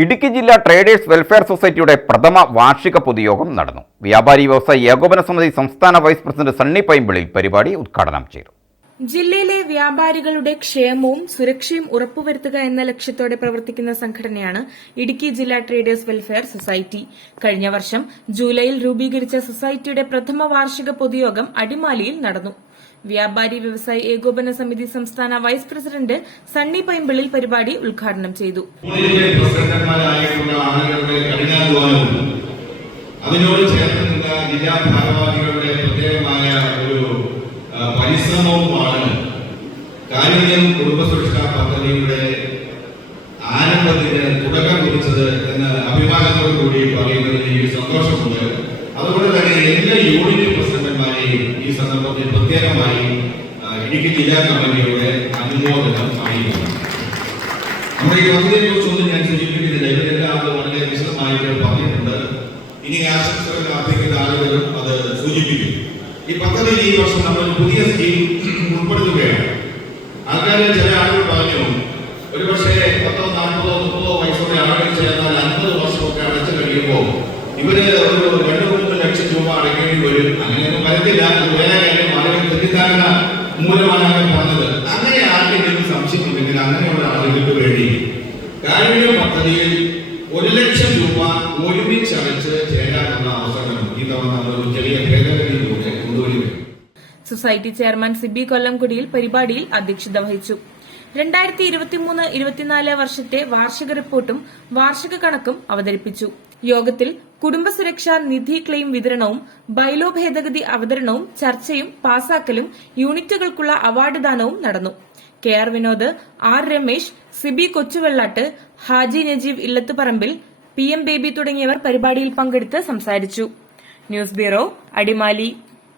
ഇടുക്കി ജില്ലാ traders welfare സൊസൈറ്റിയുടെ പ്രഥമ വാർഷിക പൊതുയോഗം നടന്നു. വ്യാപാരി വ്യവസായി ഏകോപന സമിതി സംസ്ഥാന വൈസ് പ്രസിഡന്റ് സണ്ണി പൈമ്പിളിൽ പരിപാടി ഉദ്ഘാടനം ചെയ്തു. ജില്ലയിലെ വ്യാപാരികളുടെ ക്ഷേമവും സുരക്ഷയും ഉറപ്പുവരുത്തുക എന്ന ലക്ഷ്യത്തോടെ പ്രവർത്തിക്കുന്ന സംഘടനയാണ് ഇടുക്കി ജില്ലാ ട്രേഡേഴ്സ് വെൽഫെയർ സൊസൈറ്റി. കഴിഞ്ഞ വർഷം ജൂലൈയിൽ രൂപീകരിച്ച സൊസൈറ്റിയുടെ പ്രഥമ വാർഷിക പൊതുയോഗം അടിമാലിയിൽ നടന്നു. വ്യാപാരി വ്യവസായി ഏകോപന സമിതി സംസ്ഥാന വൈസ് പ്രസിഡന്റ് സണ്ണി പൈമ്പിളിൽ പരിപാടി ഉദ്ഘാടനം ചെയ്തു. അതിനോട് ചേർന്ന് നിന്ന ജില്ലാ ഭാരവാഹികളുടെ പ്രത്യേകമായ ഒരു പരിശ്രമവുമാണ് കാരുണ്യം കുടുംബസുരക്ഷാ പദ്ധതിയുടെ ആരംഭത്തിന് തുടക്കം കുറിച്ചത് എന്ന് അഭിമാനത്തോടുകൂടി പറയുന്നതിൽ എനിക്ക് സന്തോഷമുണ്ട്. അതുകൊണ്ട് തന്നെ എല്ലാ യൂണിറ്റ് പ്രസിഡന്റുമാരെയും ഈ സന്ദർഭത്തിൽ പ്രത്യേകമായി ഇടുക്കി ജില്ലാ കമ്മിറ്റിയുടെ അനുമോദനം അറിയിക്കുന്നു. നമ്മുടെ ഈ പദ്ധതിയെ കുറിച്ചൊന്നും ഞാൻ സൂചിപ്പിക്കുന്നില്ല, ഇവരെല്ലാം അത് വളരെ വിശദമായിട്ട് പറഞ്ഞിട്ടുണ്ട്. ഇനി ആശംസകൾ അർപ്പിക്കുന്ന ആളുകളും അത് സൂചിപ്പിക്കും. ഈ പദ്ധതിയിൽ ഈ വർഷം നമ്മൾ പുതിയ സ്കീം ഉൾപ്പെടുത്തുകയാണ്. ആൾക്കാരെ ചില ആളുകൾ പറഞ്ഞു, ഒരു പക്ഷേ 10, 40, 30 വയസ്സുള്ള ആളുകൾ ചേർന്നാൽ 50 വർഷമൊക്കെ അടച്ചു കഴിയുമ്പോൾ ഇവര് ഒരു 2-3 ലക്ഷം രൂപ അടയ്ക്കേണ്ടി വരും. അങ്ങനെയൊന്നും വരത്തില്ല. വേറെ കാര്യം ആളുകൾ തെറ്റിദ്ധാരണ മൂലമാണ് അങ്ങനെ പറഞ്ഞത്. അങ്ങനെ ആർക്കെങ്കിലും സംശയമുണ്ടെങ്കിൽ അങ്ങനെയുള്ള ആളുകൾക്ക് വേണ്ടി കാരുണ്യ പദ്ധതിയിൽ 1 ലക്ഷം രൂപ ഒരുമിച്ച് അടച്ച് ചേരാനുള്ള അവസരം ഈ തവണ ഒരു ചെറിയ ഭേദഗതിയിലൂടെ കൊണ്ടുവരികയാണ്. സൊസൈറ്റി ചെയർമാൻ സിബി കൊല്ലംകുടിയിൽ പരിപാടിയിൽ അധ്യക്ഷത വഹിച്ചു. 2023-24 വർഷത്തെ വാർഷിക റിപ്പോർട്ടും വാർഷിക കണക്കും അവതരിപ്പിച്ചു. യോഗത്തിൽ കുടുംബസുരക്ഷാ നിധി ക്ലെയിം വിതരണവും ബൈലോ ഭേദഗതി അവതരണവും ചർച്ചയും പാസാക്കലും യൂണിറ്റുകൾക്കുള്ള അവാർഡ് ദാനവും നടന്നു. KR Vinod, R Ramesh, Sibi കൊച്ചുവെള്ളാട്ട്, Haji Najeeb Illathuparambil, PM baby തുടങ്ങിയവർ പരിപാടിയിൽ പങ്കെടുത്ത് സംസാരിച്ചു. News bureau, Adimali.